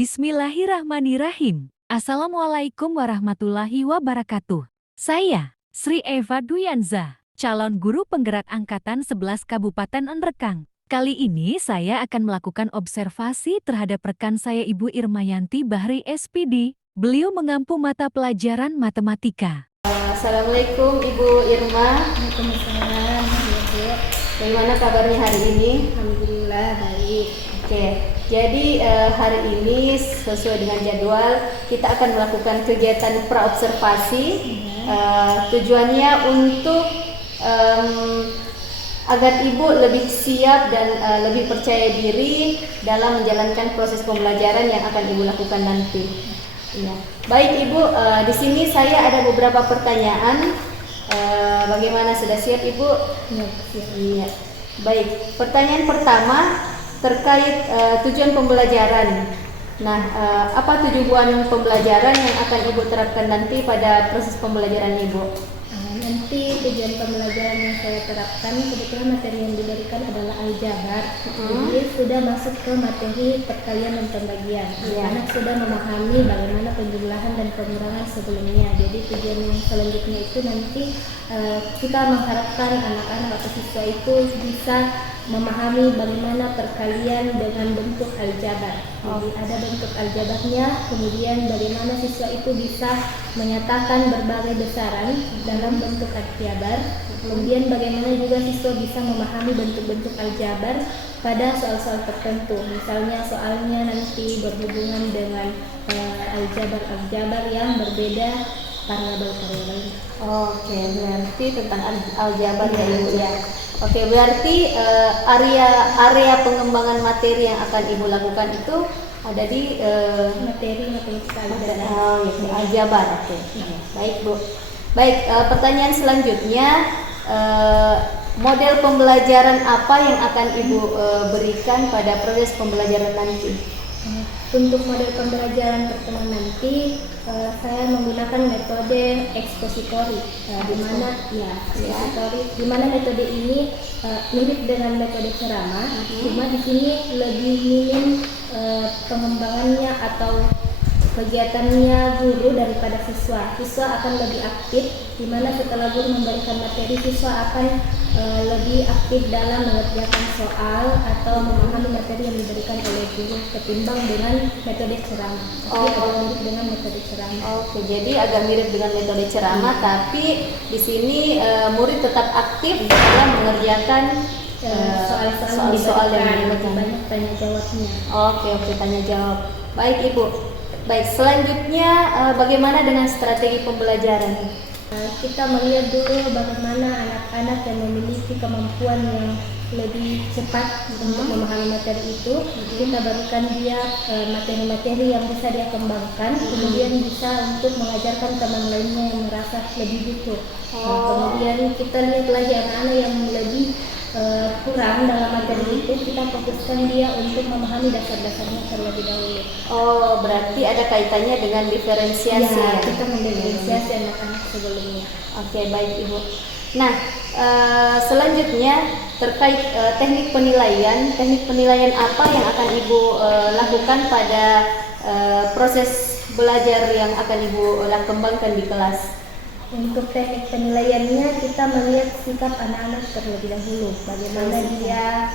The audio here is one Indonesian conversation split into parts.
Bismillahirrahmanirrahim. Assalamualaikum warahmatullahi wabarakatuh. Saya, Sri Eva Duyanza, calon guru penggerak Angkatan 11 Kabupaten Enrekang. Kali ini saya akan melakukan observasi terhadap rekan saya Ibu Irmayanti Bahri SPD. Beliau mengampu mata pelajaran matematika. Assalamualaikum Ibu Irma. Waalaikumsalam. Bagaimana kabarnya hari ini? Alhamdulillah baik. Oke, jadi hari ini sesuai dengan jadwal kita akan melakukan kegiatan praobservasi. Tujuannya untuk agar Ibu lebih siap dan lebih percaya diri dalam menjalankan proses pembelajaran yang akan Ibu lakukan nanti. Ya. Baik Ibu, di sini saya ada beberapa pertanyaan. Bagaimana, sudah siap Ibu? Ya, siap. Iya. Baik, pertanyaan pertama terkait tujuan pembelajaran. Nah, apa tujuan pembelajaran yang akan Ibu terapkan nanti pada proses pembelajaran Ibu? Nanti tujuan pembelajaran yang saya terapkan, kebetulan materi yang diberikan adalah aljabar. Jadi sudah masuk ke materi perkalian dan pembagian. Anak sudah memahami bagaimana penjumlahan dan pengurangan sebelumnya. Jadi tujuan yang selanjutnya itu nanti kita mengharapkan anak-anak atau siswa itu bisa memahami bagaimana perkalian dengan bentuk aljabar. Jadi ada bentuk aljabarnya, kemudian bagaimana siswa itu bisa menyatakan berbagai besaran dalam bentuk aljabar. Kemudian bagaimana juga siswa bisa memahami bentuk-bentuk aljabar pada soal-soal tertentu. Misalnya soalnya nanti berhubungan dengan aljabar yang berbeda variabel-variabel. Oke, berarti tentang aljabar ya Ibu ya. Oke, berarti area pengembangan materi yang akan Ibu lakukan itu ada di materi matematika aljabar. Aljabar. Oke. Baik Bu. Baik, pertanyaan selanjutnya, model pembelajaran apa yang akan Ibu berikan pada proses pembelajaran nanti? Untuk model pembelajaran pertemuan nanti, saya menggunakan metode ekspositori, di mana metode ini mirip dengan metode ceramah, cuma di sini lebih minim pengembangannya atau kegiatannya guru daripada siswa. Siswa akan lebih aktif, di mana setelah guru memberikan materi, siswa akan lebih aktif dalam mengerjakan soal atau memahami materi yang diberikan oleh guru ketimbang dengan metode ceramah. Agak mirip dengan metode ceramah. Oke, jadi agak mirip dengan metode ceramah, tapi di sini murid tetap aktif dalam mengerjakan soal-soal yang lebih banyak tanya jawabnya. Oke, tanya jawab. Baik Ibu. Baik, selanjutnya bagaimana dengan strategi pembelajaran? Kita melihat dulu bagaimana anak-anak yang memiliki kemampuan yang lebih cepat untuk memahami materi itu. Kita berikan dia materi-materi yang bisa dia kembangkan, kemudian bisa untuk mengajarkan teman lainnya yang merasa lebih butuh. Kemudian kita lihat lagi anak-anak yang lebih kurang dalam materi itu, kita fokuskan dia untuk memahami dasar-dasarnya terlebih dahulu. Berarti ada kaitannya dengan diferensiasi ya? Kita mendiferensiasi anak-anak sebelumnya. Oke, baik Ibu. Nah, selanjutnya terkait teknik penilaian apa yang akan Ibu lakukan pada proses belajar yang akan Ibu kembangkan di kelas? Untuk teknik penilaiannya, kita melihat sikap anak-anak terlebih dahulu. Bagaimana dia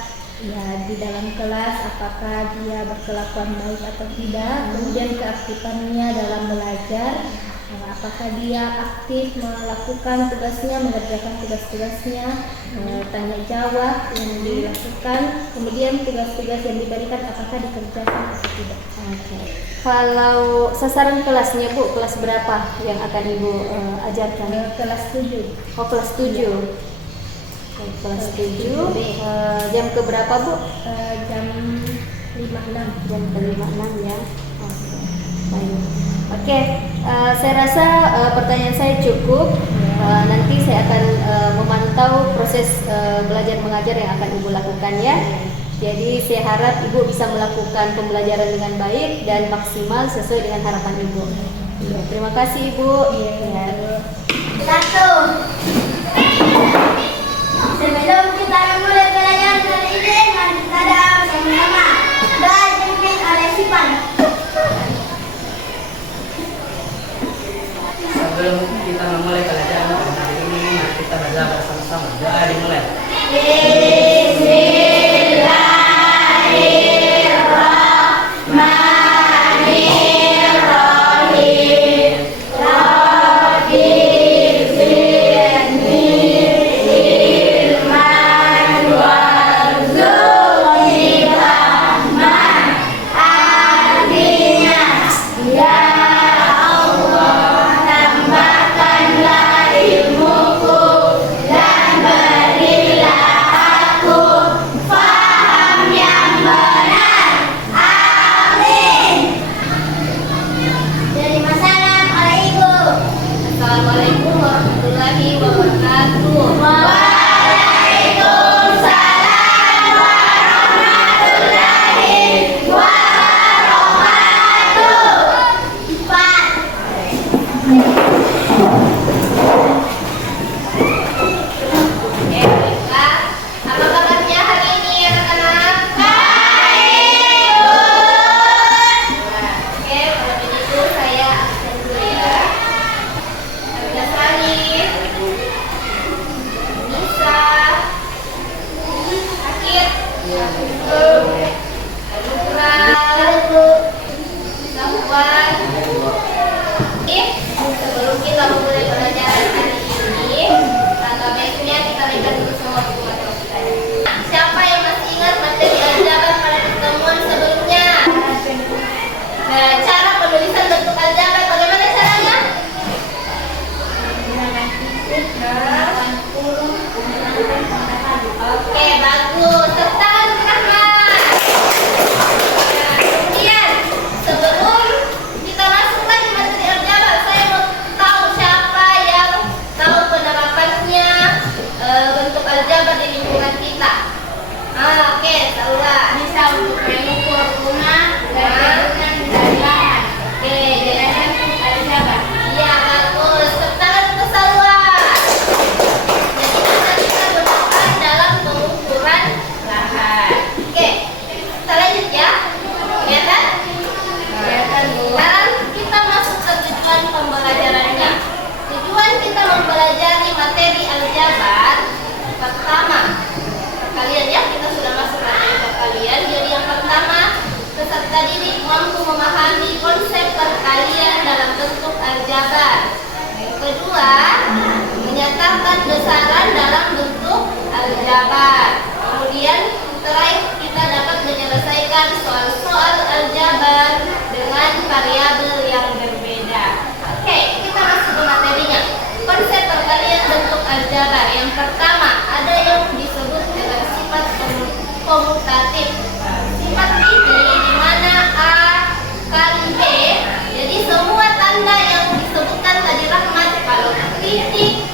di dalam kelas, apakah dia berkelakuan baik atau tidak. Kemudian keaktifannya dalam belajar, apakah dia aktif melakukan tugasnya, mengerjakan tugas-tugasnya, tanya jawab yang dilakukan. Kemudian tugas-tugas yang diberikan apakah dikerjakan atau tidak. Kalau sasaran kelasnya Bu, kelas berapa yang akan Ibu ajarkan? Kelas 7. Kelas 7. Kelas 7. Jam ke berapa Bu? Jam 5.6. Jam ke 5.6 ya. Oke, saya rasa pertanyaan saya cukup. Nanti saya akan memantau proses belajar mengajar yang akan Ibu lakukan ya. Jadi saya harap Ibu bisa melakukan pembelajaran dengan baik dan maksimal sesuai dengan harapan Ibu. Terima kasih Ibu. Sebelum kita mulai pelajaran hari ini, mari kita doa bersama-sama. Doa dipimpin oleh Sipan. sebelum kita memulai pelajaran pada hari ini, mari kita berdoa bersama-sama. Doa dimulai. Assalamualaikum warahmatullahi wabarakatuh. Oke, baiklah. Apa kabarnya hari ini ya anak-anak? Baik. Oke, kalau begitu saya absen dulu ya. Nasrani, Nisa, Akid, Safwan. Sebelum kita memulai pelajaran hari ini, tanggal baiknya kita berikan dulu semua buku materi kita. Siapa yang masih ingat materi aljabar pada pertemuan sebelumnya? Nah, cara penulisan bentuk aljabar bagaimana caranya? Oke, bagus. Tepuk tangan untuk Rahmat. Nah, kemudian sebelum kita masukkan ke materi aljabar, saya mau tahu siapa yang tahu penerapannya bentuk aljabar di lingkungan kita. Oke, tahulah. Bisa untuk mengukur rumah dan dari bahan. Oke, jadi bentuk aljabar. Iya, bagus. Tepuk tangan untuk Salwa. Jadi kita gunakan dalam pengukuran lahan. Oke, kita lanjut ya. Kelihatan? Kelihatan Bu. Sekarang kita masuk ke tujuan pembelajarannya. Tujuan kita mempelajari materi aljabar pertama. Kalian ya, kita sudah masuk materi perkalian. Jadi yang pertama, peserta didik mampu memahami konsep perkalian dalam bentuk aljabar. Yang kedua, menyatakan besaran dalam bentuk aljabar. Kemudian terakhir kita dapat menyelesaikan soal-soal aljabar dengan variabel yang berbeda. Oke, kita masuk ke materinya. Konsep perkalian bentuk aljabar. Yang pertama, ada yang disebut dengan sifat komutatif. Sifat ini di mana A kali B. Jadi semua tanda yang disebutkan tadi Rahmat, kalau titik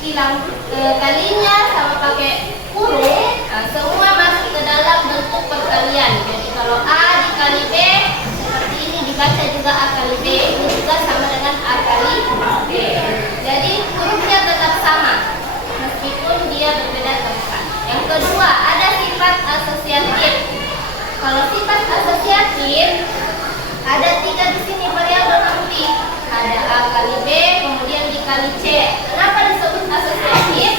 hilang kalinya sama pakai kurung, semua masuk ke dalam bentuk perkalian. Jadi kalau A dikali B seperti ini dibaca juga A kali B. Ini juga sama dengan A kali B. Jadi hurufnya tetap sama meskipun dia berbeda tempat. Yang kedua, ada sifat asosiatif. Kalau sifat asosiatif ada 3 di sini variabel nanti. Ada A kali B, kemudian dikali C. Kenapa disebut asosiatif?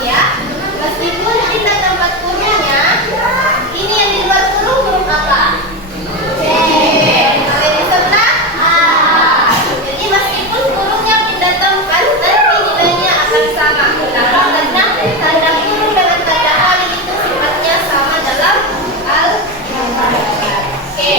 Ya, meskipun kita tempat kurungnya, ini yang di luar kurung huruf apa? C. Kalau yang di sebelah A. Jadi meskipun kurungnya pindah tempat, nanti nilainya akan sama. Kenapa? Karena tanda kurung dengan tanda kali itu sifatnya sama dalam aljabar. Oke.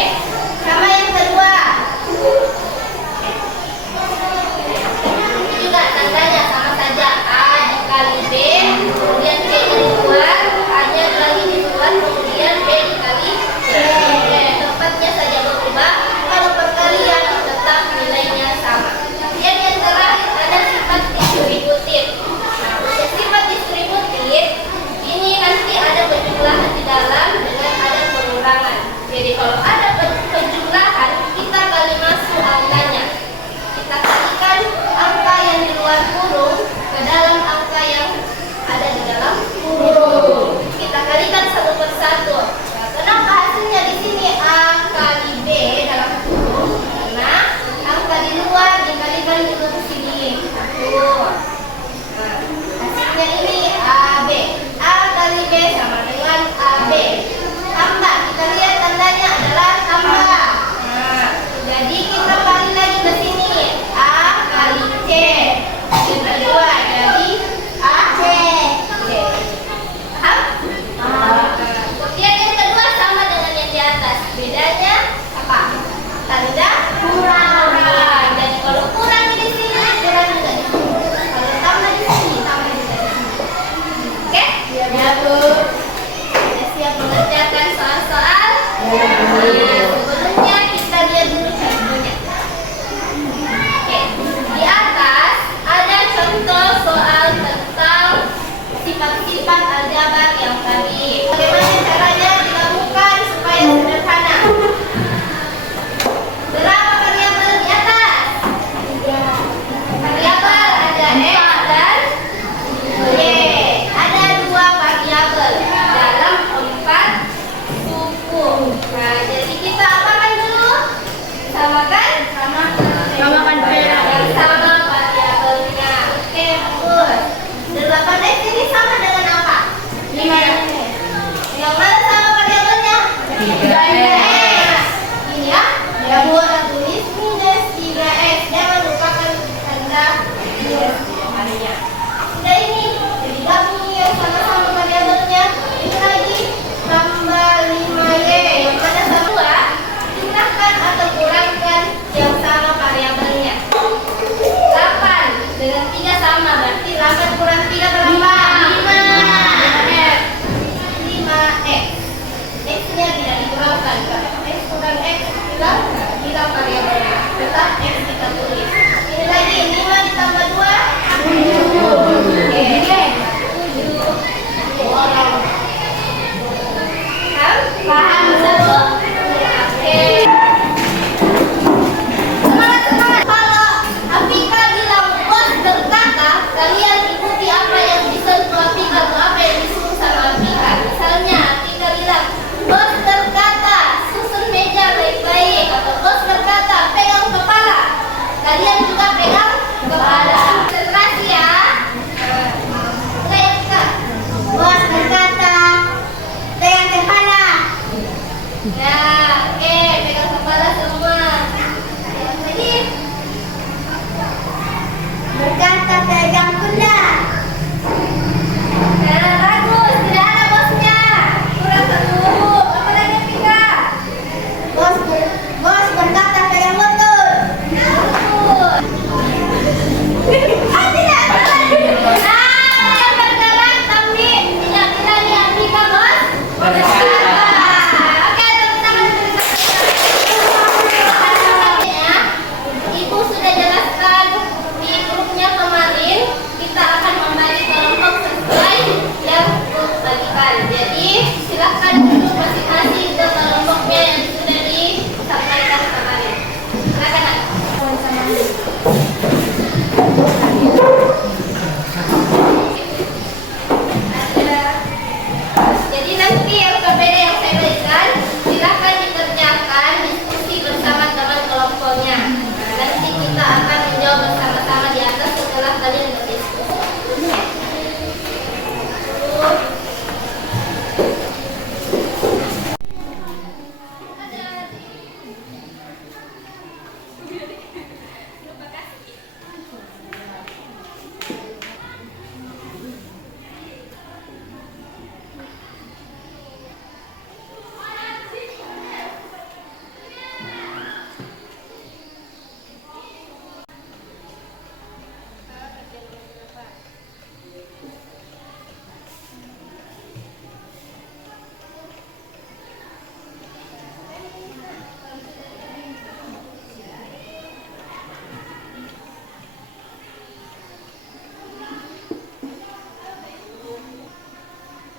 Jadi nanti LKPD yang saya berikan silakan dikerjakan diskusi bersama teman kelompoknya. Nanti kita akan menjawab bersama-sama di atas setelah kalian berdiskusi.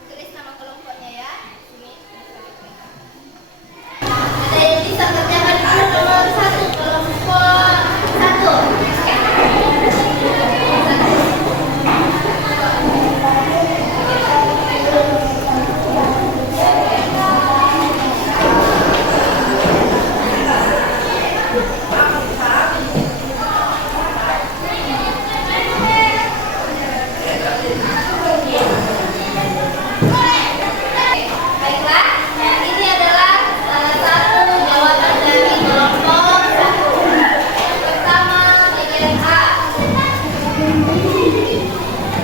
Tulis nama kelompoknya ya. Sini. Ada yang bisa kerjakan dulu nomor 1 kelompok 1. Baiklah, ini adalah salah satu jawaban dari kelompok 1. Yang pertama bagian A.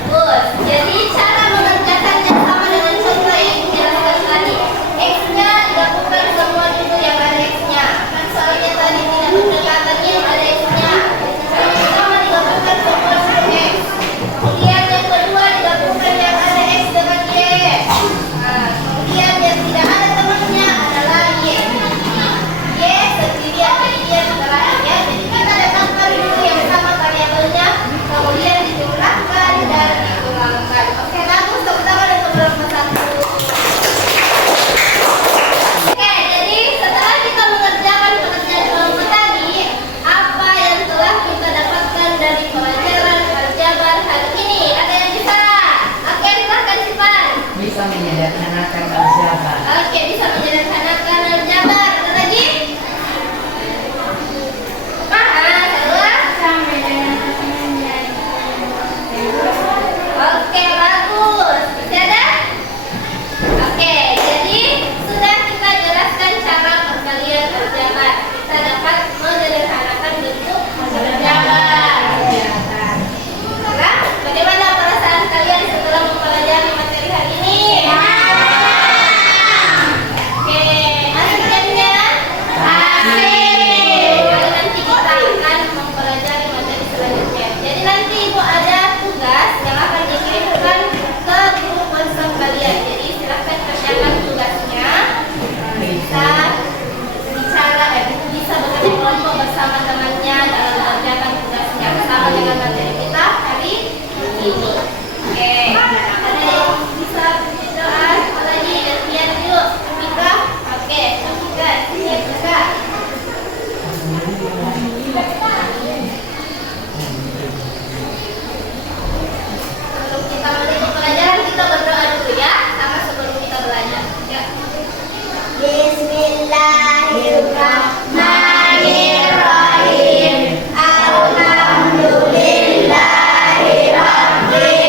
Bagus. Jadi cara mengerjakannya sama dengan contoh yang dijelaskan tadi. X-nya digabungkan semua dulu yang ada X-nya. Kan soalnya tadi tidak berdekatan yang ada X-nya. Yang pertama digabungkan semua dulu X. Kemudian yang kedua digabungkan yang ada X dengan Y. Nah, kemudian yang tidak ada temannya adalah Y. Y sendirian, jadi dia terakhir ya. Jadi kita datangkan dulu yang sama variabelnya, kemudian dijumlahkan dan dikurangkan. Oke, bagus. Tepuk tangan untuk kelompok 1. Oke, jadi setelah kita mengerjakan pekerjaan kelompok tadi, apa yang telah kita dapatkan dari pelajaran aljabar hari ini? Ada yang bisa? Oke, silahkan Sipan. Bisa menyederhanakan aljabar. Oke, bisa menyederhanakan aljabar. Ada lagi? Oke, bagus. Bisa ada? Oke, jadi sudah kita jelaskan cara perkalian aljabar. Kita dapat menyederhanakan bentuk aljabar. Nah, bagaimana perasaan kalian setelah mempelajari materi hari ini? Oke, mari kerjanya. Nanti kita akan mempelajari materi selanjutnya. Jadi nanti Ibu ada tugas yang akan dikirimkan ke guru konsep kalian. Jadi silakan kerjakan tugasnya. Bisa bicara, bisa bekerja kelompok bersama temannya dalam mengerjakan tugasnya sama dengan materi kita hari ini. Oke, ada yang bisa berdoa lagi dan lihat yuk, Mika. Oke, Mika, siap Mika. Sebelum kita menutup pelajaran, kita berdoa dulu ya, sama sebelum kita belajar. Ya. Bismillahirrahmanirrahim. Alhamdulillahirabbil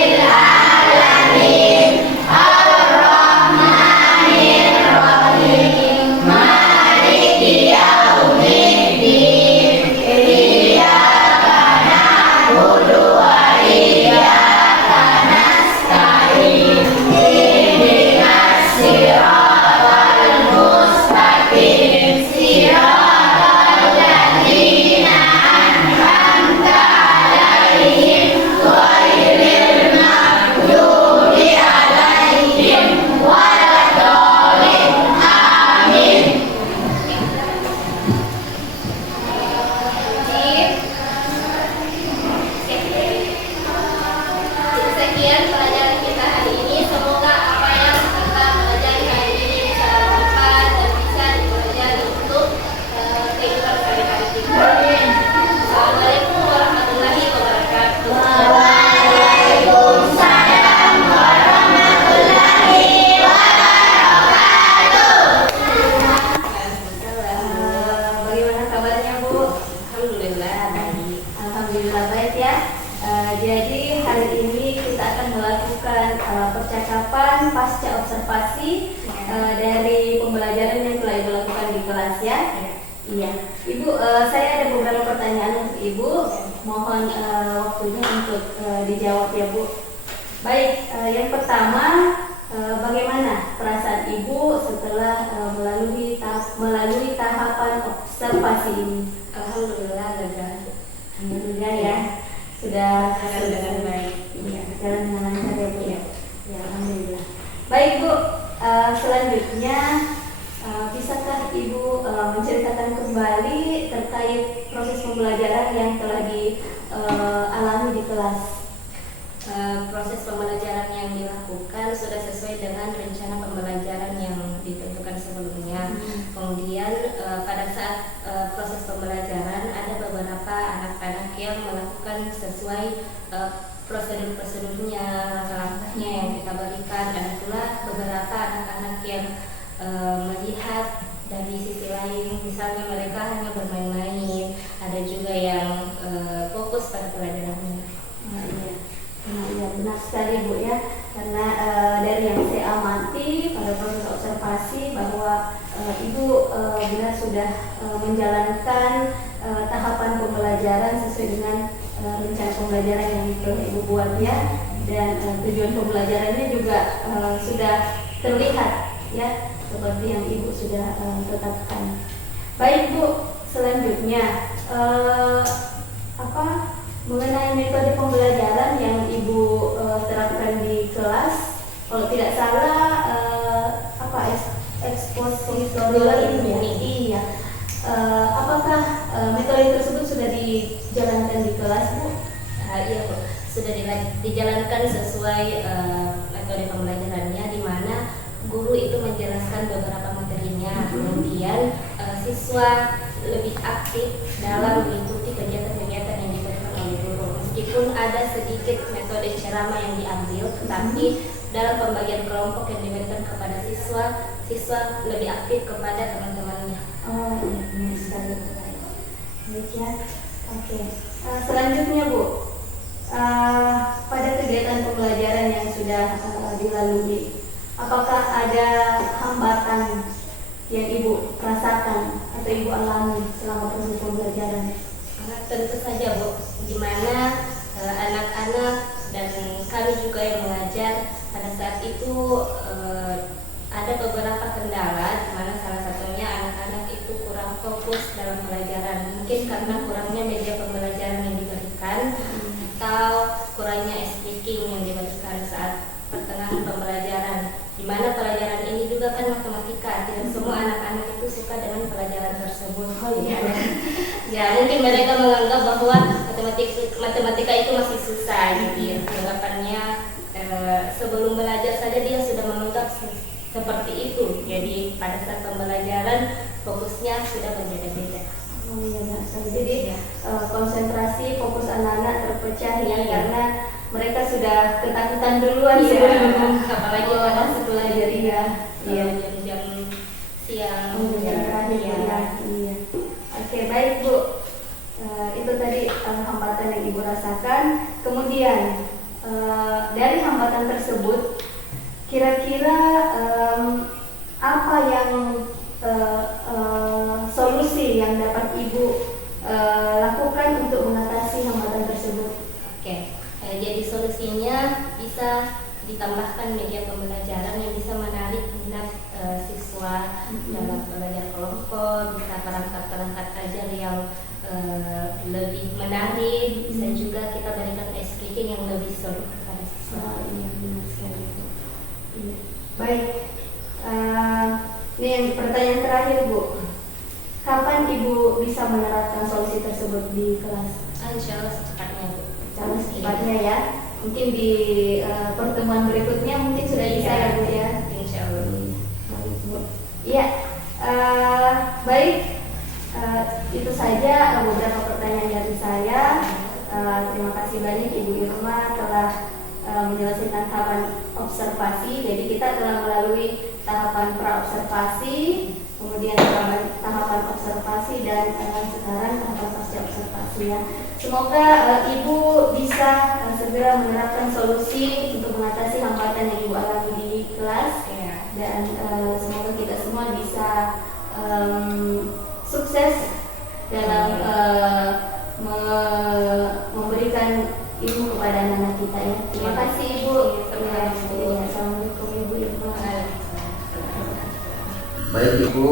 Bu? Alhamdulillah baik. Alhamdulillah baik ya. Jadi hari ini kita akan melakukan percakapan pasca observasi dari pembelajaran yang telah Ibu lakukan di kelas ya. Iya. Ibu, saya ada beberapa pertanyaan untuk Ibu. Mohon waktunya untuk dijawab ya Bu. Baik, yang pertama, bagaimana perasaan Ibu setelah melalui tahapan observasi ini? Alhamdulillah lega. Alhamdulillah ya, sudah Jalan dengan baik. Iya, jalan dengan lancar ya Bu ya. Ya, alhamdulillah. Baik Bu, selanjutnya bisakah Ibu menceritakan kembali terkait proses pembelajaran yang telah dialami di kelas? Proses pembelajaran yang dilakukan sudah sesuai dengan rencana pembelajaran yang ditentukan sebelumnya. Kemudian pada saat proses pembelajaran ada beberapa anak-anak yang melakukan sesuai prosedur-prosedurnya, langkah-langkahnya yang kita berikan. Ada pula beberapa anak-anak yang melihat dari sisi lain, misalnya mereka hanya bermain-main. Ada juga yang fokus pada pelajarannya. Iya, benar sekali Bu ya, karena dari yang saya amati pada proses observasi bahwa Ibu benar sudah menjalankan tahapan pembelajaran sesuai dengan rencana pembelajaran yang telah Ibu buat ya, dan tujuan pembelajarannya juga sudah terlihat ya, seperti yang Ibu sudah tetapkan. Baik Bu, selanjutnya mengenai metode pembelajaran yang Ibu terapkan di kelas, kalau tidak salah expository learning ya. Iya. Apakah metode tersebut sudah dijalankan di kelas Bu? Iya Bu, sudah dijalankan sesuai metode pembelajarannya, di mana guru itu menjelaskan beberapa materinya, kemudian siswa lebih aktif dalam mengikuti kegiatan-kegiatan yang diberikan oleh guru. Meskipun ada sedikit metode ceramah yang diambil, tetapi dalam pembagian kelompok yang diberikan kepada siswa, siswa lebih aktif kepada teman-temannya. Oh iya, benar sekali. Baik ya. Oke. Selanjutnya Bu, pada kegiatan pembelajaran yang sudah dilalui, apakah ada hambatan yang Ibu rasakan atau Ibu alami selama proses pembelajaran? Tentu saja Bu, di mana anak-anak dan kami juga yang mengajar pada saat itu ada beberapa kendala, di mana salah satunya anak-anak itu kurang fokus dalam pelajaran, mungkin karena kurangnya media pembelajaran yang diberikan atau kurangnya speaking yang diberikan saat pertengahan pembelajaran, di mana pelajaran ini juga kan matematika, tidak semua anak-anak itu suka dengan pelajaran tersebut. Ya, mungkin mereka menganggap bahwa matematika itu masih susah gitu ya. Anggapannya sebelum belajar saja dia sudah menganggap seperti itu. Jadi pada saat pembelajaran fokusnya sudah berbeda-beda. Oh iya, jadi konsentrasi fokus anak-anak terpecah ya, karena mereka sudah ketakutan duluan sebelum apalagi pada belajar ya. Iya, jam siang. Jam terakhir ya. Iya. Oke, baik Bu. Itu tadi hambatan yang Ibu rasakan. Kemudian dari hambatan tersebut, kira-kira apa yang solusi yang dapat Ibu lakukan untuk mengatasi hambatan tersebut? Oke, jadi solusinya bisa ditambahkan media pembelajaran yang bisa menarik minat siswa dalam belajar kelompok, bisa perangkat-perangkat ajar yang lebih menarik, bisa juga kita berikan speaking yang lebih seru kepada siswa. Iya, benar sekali. Iya. Baik, ini yang pertanyaan terakhir Bu. Kapan Ibu bisa menerapkan solusi tersebut di kelas? Insya Allah secepatnya Bu. Cara secepatnya ya. Mungkin di pertemuan berikutnya mungkin sudah bisa ya Bu ya. Insya Allah. Baik Bu. Iya. Baik. Itu saja beberapa pertanyaan dari saya. Terima kasih banyak Ibu Irma telah menyelesaikan tahapan observasi. Jadi kita telah melalui tahapan pra-observasi, kemudian tahapan observasi, dan sekarang ya. Semoga Ibu bisa segera menerapkan solusi untuk mengatasi hambatan yang Ibu alami di kelas, dan semoga kita semua bisa sukses dalam memberikan ilmu kepada anak-anak kita ya. Terima kasih Ibu. Assalamualaikum Ibu. Baik Ibu,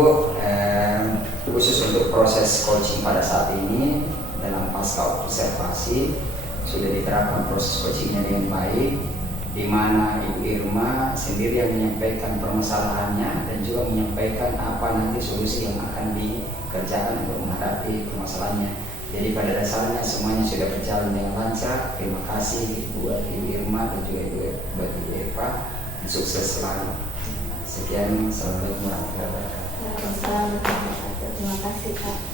khusus untuk proses coaching pada saat ini dalam pasca observasi sudah diterapkan proses coachingnya dengan baik, di mana Ibu Irma sendiri yang menyampaikan permasalahannya dan juga menyampaikan apa nanti solusi yang akan dikerjakan untuk menghadapi permasalahannya. Jadi pada dasarnya semuanya sudah berjalan dengan lancar. Terima kasih buat Ibu Irma dan juga buat Ibu Eva, dan sukses selalu. Sekian, assalamualaikum warahmatullahi wabarakatuh. Waalaikumsalam warahmatullahi wabarakatuh. Terima kasih Pak.